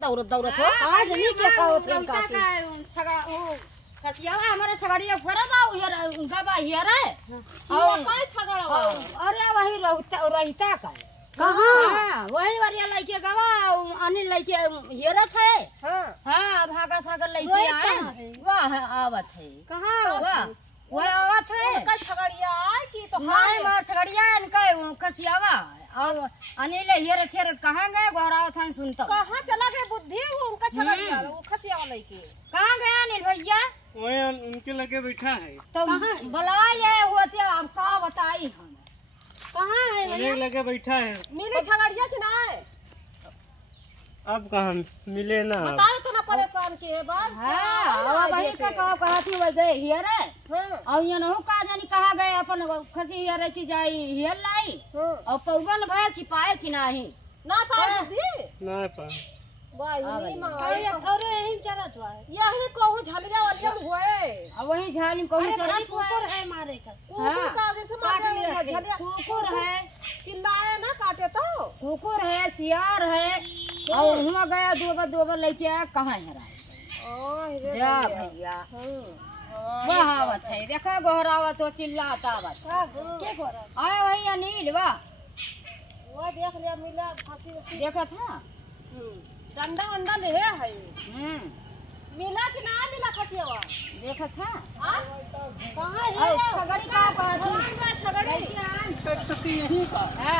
दौड़त दौड़त हो आज नहीं के कहो थे का छगड़ा ओ कसियावा हमारे छगड़िया फरा बा हियर गबा हियर है और कोई छगड़ा अरे वही रहता का कहां हां वही वारिया लइके गवा अनिल लइके हियर थे हां भागा सागर लइके आए वाह आवत है कहां वाह वो आवत है का छगड़िया की तो हां मार छगड़िया इनका कसियावा और अनिल हियर थे कहां गए गोराव था सुनता कहां चला गए बुद्धि वो उनका छगड़िया वो खसिया वाला के कहां गया अनिल भैया वही उनके लगे बैठा है तो बुला ले होते अब का बताई हम कहां है उन्हें लगे बैठा है। मिली छगड़िया कि ना है अब कहाँ मिले ना बताओ तो ना परेशान के है बाप हां वही का कहा थी वो गए हियर हां और ये नहु का जानी कहा गए अपन खसी हियर की जाई हियर लाई और पौवन भय की पाए कि नहीं ना पाए बुद्धि ना पा भाई नहीं मां अरे यही चलत हुआ यही कहूं झलिया वालिया में हुए अब वही झाली को चलत हुआ कुकुर है मारे का कुकुर का आगे से मार लिया झलिया कुकुर है चिल्लाए ना काटे तो कुकुर है सियार है और हुआ गया दो लेके आया कहां है जा भैया बहावत है देखा गोहरावत तो चिल्लाता आवत के गोरा आए वही अनिल वाह वो देख लिया मिला फांसी देखा था डंडा अंडा ले है मिला कि ना मिला खसियावा देखा था हां कहां है छगड़ी का कहा थी छगड़ी हां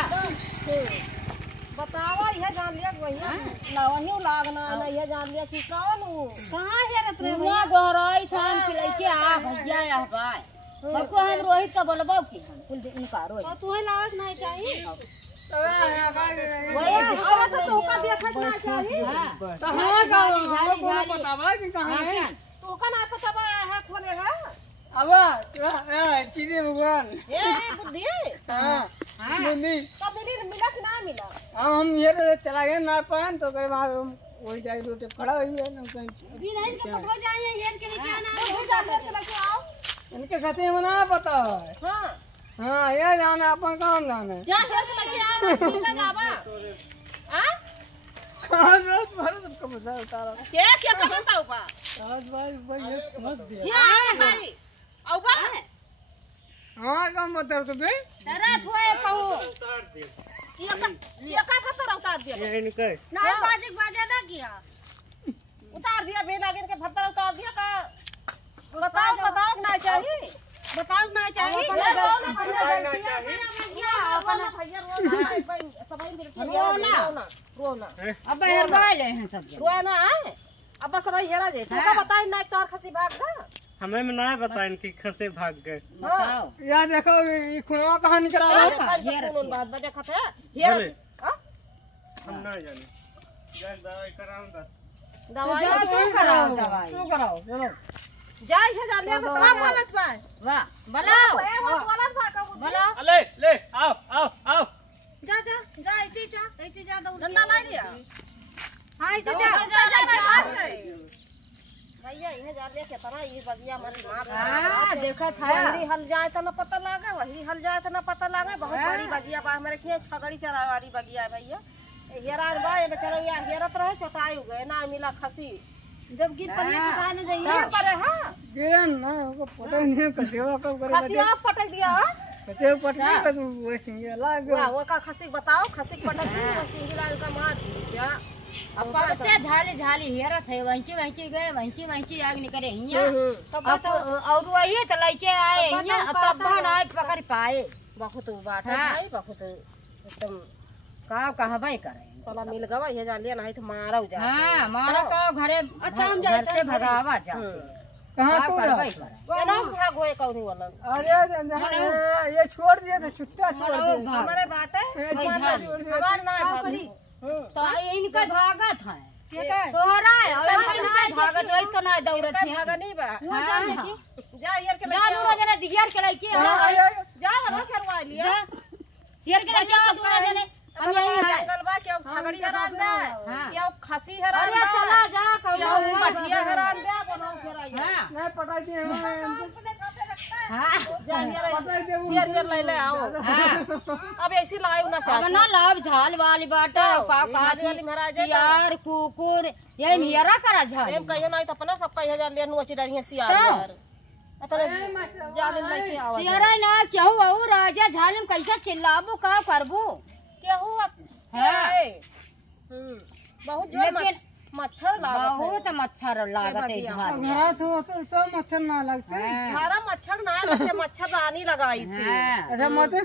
बतावा यह जान लिया वही लावनी लागना ना यह जान लिया कि कौन कहां है रत रे हुआ गोहराई था कि लेके आ भैया आ भाई सबको हम रोहित का बोलबो कि हम कुल उनका रोहित तो तू है लावक नहीं चाहिए वही अरे तो तू का देखत ना चाहिए तो हां का को बतावा कि कहाँ है तू का ना पता है खोले है अब चीनी भगवान ए बुद्धि हां बुद्धि तो मिला कि ना मिला हम ये चला गए ना पान तो करे वहां वही जाके रोटे खड़ा हुई है ना कहीं भी नहीं के पकड़ जाइए ये के लेके आना जाके चला के आओ इनके खाते में ना पता है हां हां ये जाना अपन काम जाने जा हेर के लेके आओ ठीक है जावा हां आज रात भर सबको बता तारा क्या कहता उपा आज भाई ये मत दिया ये भाई औ बा हां काम बता तो बे शरत होए कहूं उतार दे ये का फसर उतार दिया ये निकल ना बाजिक बाजा ना किया उतार दिया बेलागिन के फसर उतार दिया का बताओ ना चाहिए बताओ ना चाहिए अपन भैया रोना अब बाहर गए हैं सब रोना है अब सब हेरा जे तू का बताई ना तोर खसी भाग दा हमें में ना बताएं कि खसे भाग गए बताओ यार देखो ये खुनवा कहां निकला बात बजे खते हेरा हम ना जाने जा दवाई कराऊंगा दवाई तू कराओ दवाई तू कराओ चलो जाई है जा ले बता बोलत बा वाह बनाओ ए वो बोलत बा का बोलो ले ले आओ जा ऐसे जा डंडा ला लिया हां ऐसे जा भैया इहे जा ले के तरह ये बगिया मरी हां देखा था वही हल जाए तो न पता लागे वही हल जाए तो न पता लागे बहुत बड़ी बगिया बा हमारे के छगड़ी चराए वाली बगिया है भैया हेरान बा ये बेचारा यार हेरत रहे चटाई हो गए ना मिला खसी जब गीत पनिया पटाए न जाइए पर हां गिरन ना को पता नहीं कसेवा कब करे खसी आप पटक दिया कसे पटना तो वो सिंगे लाग वाह वो का खसी बताओ खसी पटक दी वो सिंगी लाल का मार क्या अब कब से झाली हेरत है वहीं गए वहीं आग निकले हिया तब और वही तो लेके आए हिया तब ना पकड़ पाए बहुत बात है भाई बहुत एकदम का कहबे करे साला मिल गवा ये जा लिया नहीं तो मारो जा हां मारा का घरे अच्छा हम घर से भगावा जा कहां तो केना भाग होए कौनी वाला अरे ये छोड़ दिए थे छुट्टा छोड़ दिए हमारे बाटे हमार ना करी तो इनका भागत है तोहरा और भागत है तो ना दौड़त है भागा नहीं बा जा यार के जा दूर जरा दिहर के लेके जा हरा करवा लिया यार के लेके दूर जने हम यही जंगल बा क्यों छगड़ी हरान बा क्यों खसी हरान बा चला जा क्यों मठिया हरान बा बनाओ फेरा हां नहीं पटा दिए हाँ हियर ले ले आओ। अब ऐसी लाइव ना अब चाची ना लाभ झाल वाली बाटा झाल वाली महाराज है तो। सियार कुकुर ये हियरा करा झाल एम कहियो नहीं तो अपना सब कहियो जा ले नुची डरिए सियार यार अतरे जालिम लेके आवा सियारा ना केहू आऊ राजा झाल में कैसे चिल्लाबू का करबू केहू है बहुत जोर लेकिन मच्छर लागत बहुत मच्छर लागत है झाल में। घरा से होते तो मच्छर ना लगते। हमारा मच्छर ना लगते मच्छरदानी लगाई थी हाँ। अच्छा मतलब